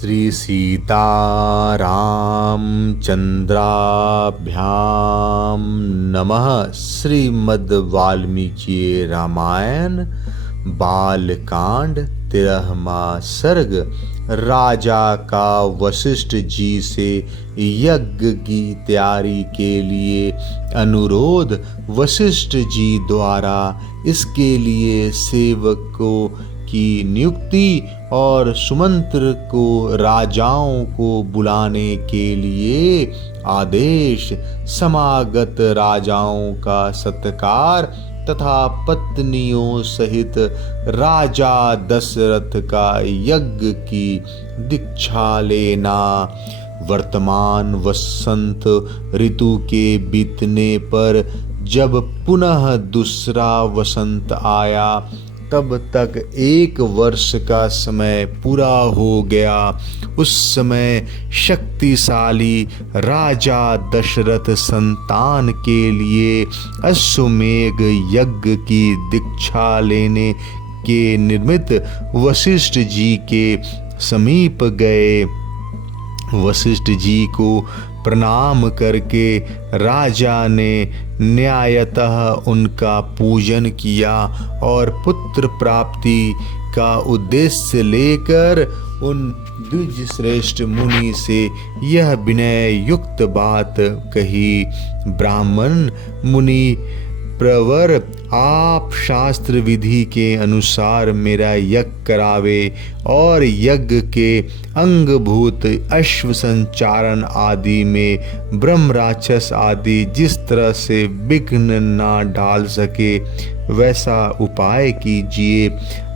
श्री सीतारामचंद्राभ्याम नमः। श्रीमद् वाल्मीकि रामायण बालकांड 13वां सर्ग। राजा का वशिष्ठ जी से यज्ञ की तैयारी के लिए अनुरोध। वशिष्ठ जी द्वारा इसके लिए सेवकों की नियुक्ति और सुमंत्र को राजाओं को बुलाने के लिए आदेश। समागत राजाओं का सत्कार तथा पत्नियों सहित राजा दशरथ का यज्ञ की दीक्षा लेना। वर्तमान वसंत ऋतु के बीतने पर जब पुनः दूसरा वसंत आया तब तक 1 वर्ष का समय पूरा हो गया। उस समय शक्तिशाली राजा दशरथ संतान के लिए अश्वमेघ यज्ञ की दीक्षा लेने के निमित्त वशिष्ठ जी के समीप गए। वशिष्ठ जी को प्रणाम करके राजा ने न्यायतः उनका पूजन किया और पुत्र प्राप्ति का उद्देश्य लेकर उन द्विज श्रेष्ठ मुनि से यह विनय युक्त बात कही। ब्राह्मण मुनि प्रवर, आप शास्त्र विधि के अनुसार मेरा यज्ञ करावे और यज्ञ के अंगभूत अश्व संचारण आदि में ब्रह्म राक्षस आदि जिस तरह से विघ्न ना डाल सके वैसा उपाय कीजिए।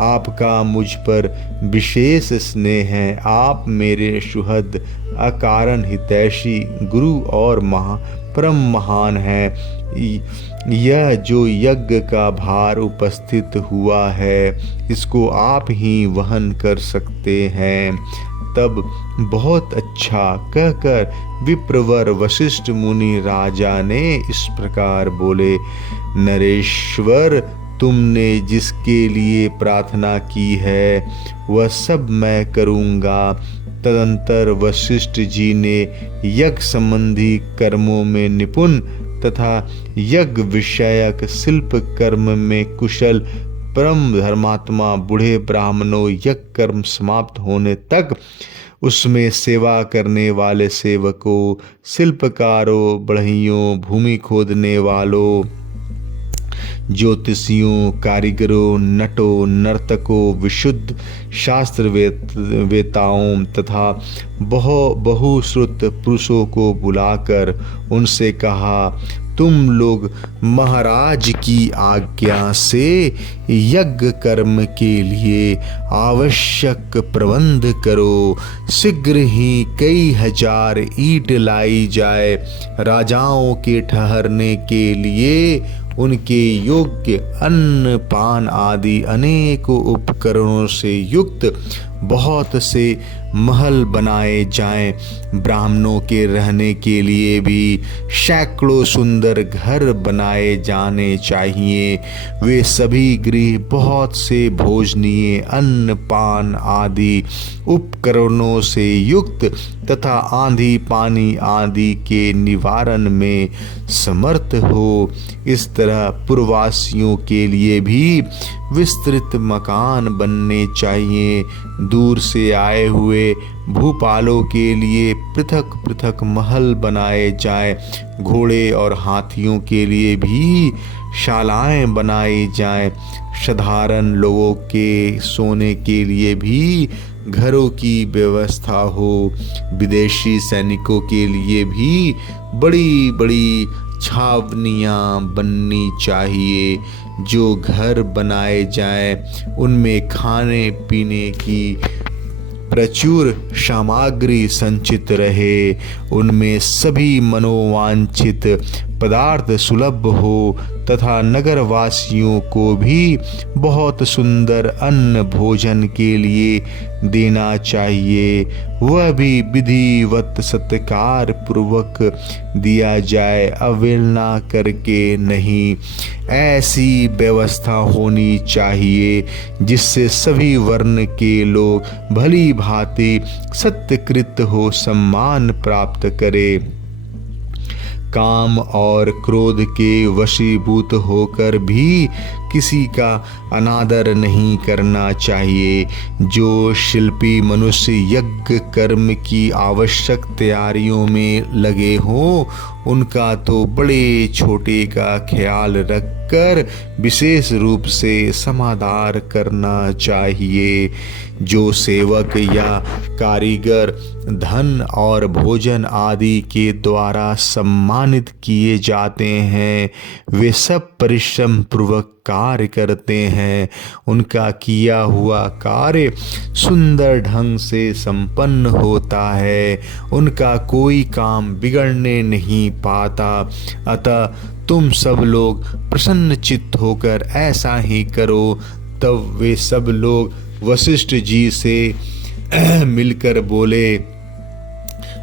आपका मुझ पर विशेष स्नेह है। आप मेरे सुहृद, अकारण हितैषी, गुरु और परम महान है। यह जो यज्ञ का भार उपस्थित हुआ है इसको आप ही वहन कर सकते हैं। तब बहुत अच्छा कहकर विप्रवर वशिष्ठ मुनि राजा ने इस प्रकार बोले, नरेश्वर, तुमने जिसके लिए प्रार्थना की है वह सब मैं करूँगा। तदंतर वशिष्ठ जी ने यज्ञ संबंधी कर्मों में निपुण तथा यज्ञ विषयक शिल्प कर्म में कुशल परम धर्मात्मा बूढ़े ब्राह्मणों यज्ञ कर्म समाप्त होने तक उसमें सेवा करने वाले सेवकों, शिल्पकारों, बढ़इयों, भूमि खोदने वालों, ज्योतिषियों, कारीगरों, नटों, नर्तकों, विशुद्ध शास्त्र वेताओं तथा बहुश्रुत पुरुषों को बुलाकर उनसे कहा, तुम लोग महाराज की आज्ञा से यज्ञ कर्म के लिए आवश्यक प्रबंध करो। शीघ्र ही कई हजार ईंट लाई जाए। राजाओं के ठहरने के लिए उनके योग्य अन्न पान आदि अनेक उपकरणों से युक्त बहुत से महल बनाए जाएं। ब्राह्मणों के रहने के लिए भी सैकड़ों सुंदर घर बनाए जाने चाहिए। वे सभी गृह बहुत से भोजनीय अन्न पान आदि उपकरणों से युक्त तथा आंधी पानी आदि के निवारण में समर्थ हो। इस तरह पूर्ववासियों के लिए भी विस्तृत मकान बनने चाहिए। दूर से आए हुए भूपालों के लिए पृथक पृथक महल बनाए जाएं। घोड़े और हाथियों के लिए भी शालाएं बनाई जाएं। साधारण लोगों के सोने के लिए भी घरों की व्यवस्था हो। विदेशी सैनिकों के लिए भी बड़ी बड़ी छावनियाँ बननी चाहिए। जो घर बनाए जाएं उनमें खाने पीने की प्रचुर सामग्री संचित रहे। उनमें सभी मनोवांछित पदार्थ सुलभ हो तथा नगरवासियों को भी बहुत सुंदर अन्न भोजन के लिए देना चाहिए, वह भी विधिवत सत्कार पूर्वक दिया जाए, अवहेलना करके नहीं। ऐसी व्यवस्था होनी चाहिए जिससे सभी वर्ण के लोग भली भांति सत्कृत हो सम्मान प्राप्त करें। काम और क्रोध के वशीभूत होकर भी किसी का अनादर नहीं करना चाहिए। जो शिल्पी मनुष्य यज्ञ कर्म की आवश्यक तैयारियों में लगे हों, उनका तो बड़े छोटे का ख्याल रखकर विशेष रूप से समादार करना चाहिए। जो सेवक या कारीगर धन और भोजन आदि के द्वारा सम्मानित किए जाते हैं, वे सब परिश्रम पूर्वक कार्य करते हैं। उनका किया हुआ कार्य सुंदर ढंग से संपन्न होता है, उनका कोई काम बिगड़ने नहीं पाता। अतः तुम सब लोग प्रसन्न चित्त होकर ऐसा ही करो। तब वे सब लोग वशिष्ठ जी से मिलकर बोले,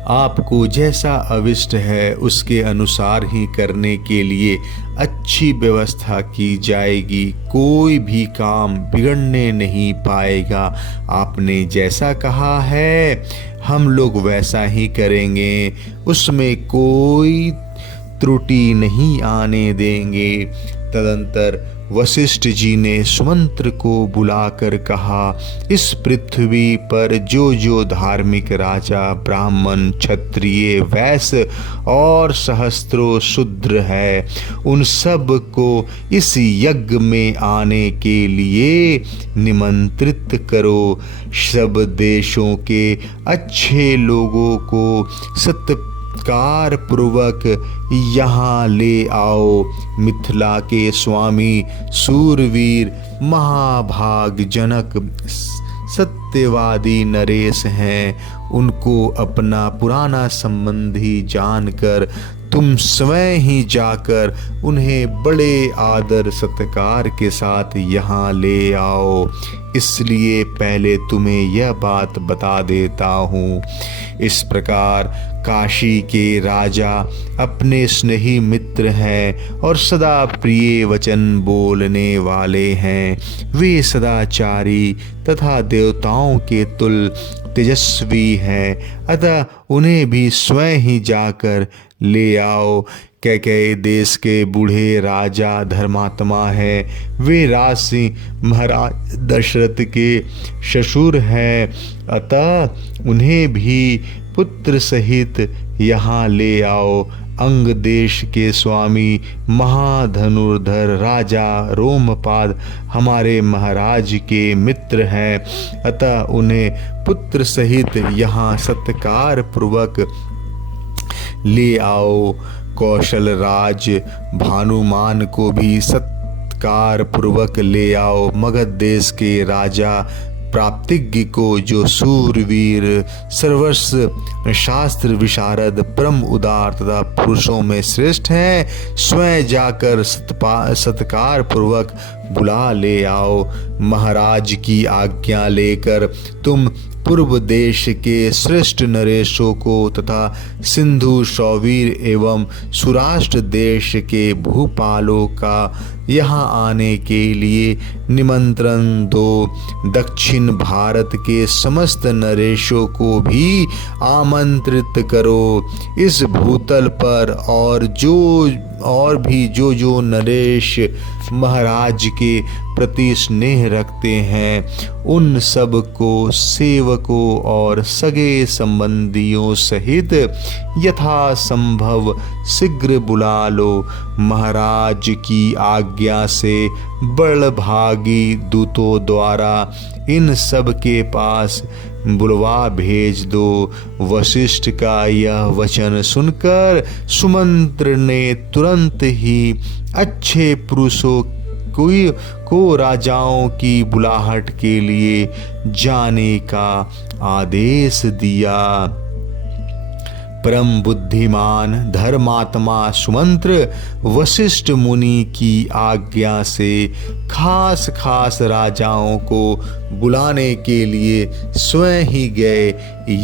आपको जैसा अविष्ट है उसके अनुसार ही करने के लिए अच्छी व्यवस्था की जाएगी, कोई भी काम बिगड़ने नहीं पाएगा। आपने जैसा कहा है हम लोग वैसा ही करेंगे, उसमें कोई त्रुटि नहीं आने देंगे। तदंतर वशिष्ठ जी ने सुमंत्र को बुलाकर कहा, इस पृथ्वी पर जो जो धार्मिक राजा ब्राह्मण क्षत्रिय वैश्य और सहस्त्रों शूद्र है, उन सब को इस यज्ञ में आने के लिए निमंत्रित करो। सब देशों के अच्छे लोगों को सत्कार पूर्वक यहाँ ले आओ। मिथिला के स्वामी सूरवीर महाभाग जनक सत्यवादी नरेश हैं, उनको अपना पुराना संबंधी जानकर तुम स्वयं ही जाकर उन्हें बड़े आदर सत्कार के साथ यहाँ ले आओ। इसलिए पहले तुम्हें यह बात बता देता हूँ। इस प्रकार काशी के राजा अपने स्नेही मित्र हैं और सदा प्रिय वचन बोलने वाले हैं। वे सदाचारी तथा देवताओं के तुल्य तेजस्वी हैं, अतः उन्हें भी स्वयं ही जाकर ले आओ। कैकेयी देश के बूढ़े राजा धर्मात्मा हैं, वे राजसिंह महाराज दशरथ के ससुर हैं, अतः उन्हें भी पुत्र सहित यहाँ ले आओ। अंग देश के स्वामी महाधनुर्धर राजा रोमपाद हमारे महाराज के मित्र हैं, अतः उन्हें पुत्र सहित यहाँ सत्कार पूर्वक ले आओ। कौशल राज भानुमान को भी सत्कार पूर्वक ले आओ। मगध देश के राजा प्राप्तिज्ञ को, जो सूरवीर सर्वस्व शास्त्र विशारद परम उदार तथा पुरुषों में श्रेष्ठ हैं, स्वयं जाकर सत्कार पूर्वक बुला ले आओ। महाराज की आज्ञा लेकर तुम पूर्व देश के श्रेष्ठ नरेशों को तथा सिंधु शौवीर एवं सुराष्ट्र देश के भूपालों का यहाँ आने के लिए निमंत्रण दो। दक्षिण भारत के समस्त नरेशों को भी आमंत्रित करो। इस भूतल पर और भी जो नरेश महाराज के प्रति स्नेह रखते हैं, उन सब को सेवकों और सगे संबंधियों सहित यथासंभव शीघ्र बुला लो। महाराज की आज्ञा से बड़भागी दूतों द्वारा इन सब के पास बुलवा भेज दो। वशिष्ठ का यह वचन सुनकर सुमंत्र ने तुरंत ही अच्छे पुरुषों को राजाओं की बुलाहट के लिए जाने का आदेश दिया। परम बुद्धिमान धर्मात्मा सुमंत्र वशिष्ठ मुनि की आज्ञा से खास खास राजाओं को बुलाने के लिए स्वयं ही गए।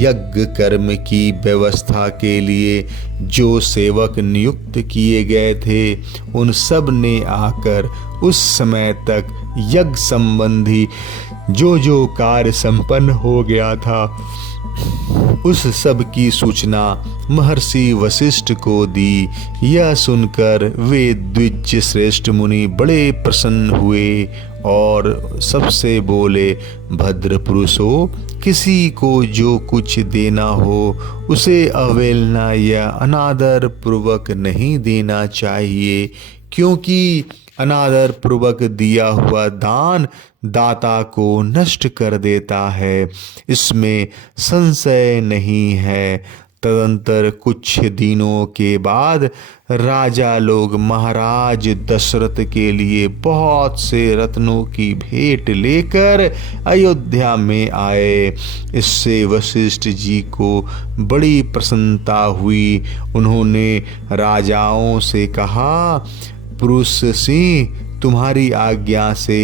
यज्ञ कर्म की व्यवस्था के लिए जो सेवक नियुक्त किए गए थे उन सब ने आकर उस समय तक यज्ञ संबंधी जो कार्य संपन्न हो गया था उस सब की सूचना महर्षि वशिष्ठ को दी। यह सुनकर वे द्विज श्रेष्ठ मुनि बड़े प्रसन्न हुए और सबसे बोले, भद्र पुरुषों, किसी को जो कुछ देना हो उसे अवहेलना या अनादर पूर्वक नहीं देना चाहिए, क्योंकि अनादर पूर्वक दिया हुआ दान दाता को नष्ट कर देता है, इसमें संशय नहीं है। तदंतर कुछ दिनों के बाद राजा लोग महाराज दशरथ के लिए बहुत से रत्नों की भेंट लेकर अयोध्या में आए। इससे वशिष्ठ जी को बड़ी प्रसन्नता हुई। उन्होंने राजाओं से कहा, पुरुष सिंह, तुम्हारी आज्ञा से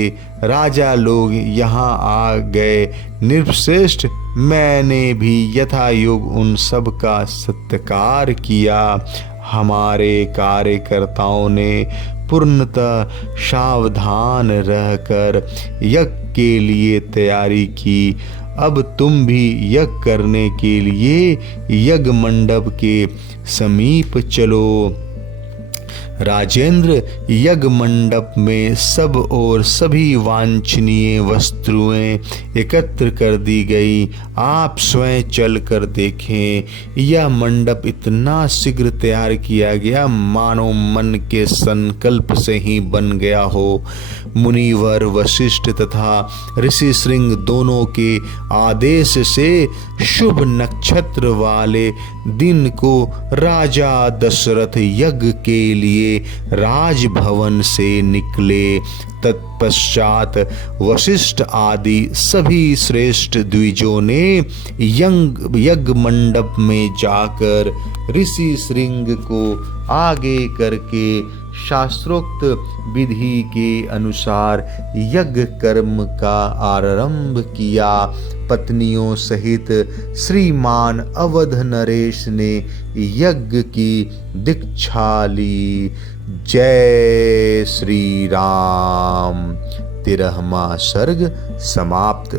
राजा लोग यहाँ आ गए। नृपश्रेष्ठ, मैंने भी यथायोग उन सब का सत्कार किया। हमारे कार्यकर्ताओं ने पूर्णतः सावधान रहकर यज्ञ के लिए तैयारी की। अब तुम भी यज्ञ करने के लिए यज्ञ मंडप के समीप चलो। राजेंद्र, यज्ञ मंडप में सब और सभी वांछनीय वस्तुएं एकत्र कर दी गई। आप स्वयं चल कर देखें। यह मंडप इतना शीघ्र तैयार किया गया मानो मन के संकल्प से ही बन गया हो। मुनिवर वशिष्ठ तथा ऋषि श्रृंग दोनों के आदेश से शुभ नक्षत्र वाले दिन को राजा दशरथ यज्ञ के लिए राजभवन से निकले। तत्पश्चात वशिष्ठ आदि सभी श्रेष्ठ द्विजों ने यज्ञ मंडप में जाकर ऋषि श्रृंग को आगे करके शास्त्रोक्त विधि के अनुसार यज्ञ कर्म का आरंभ किया। पत्नियों सहित श्रीमान अवध नरेश ने यज्ञ की दीक्षा ली। जय श्री राम। 13वां सर्ग समाप्त।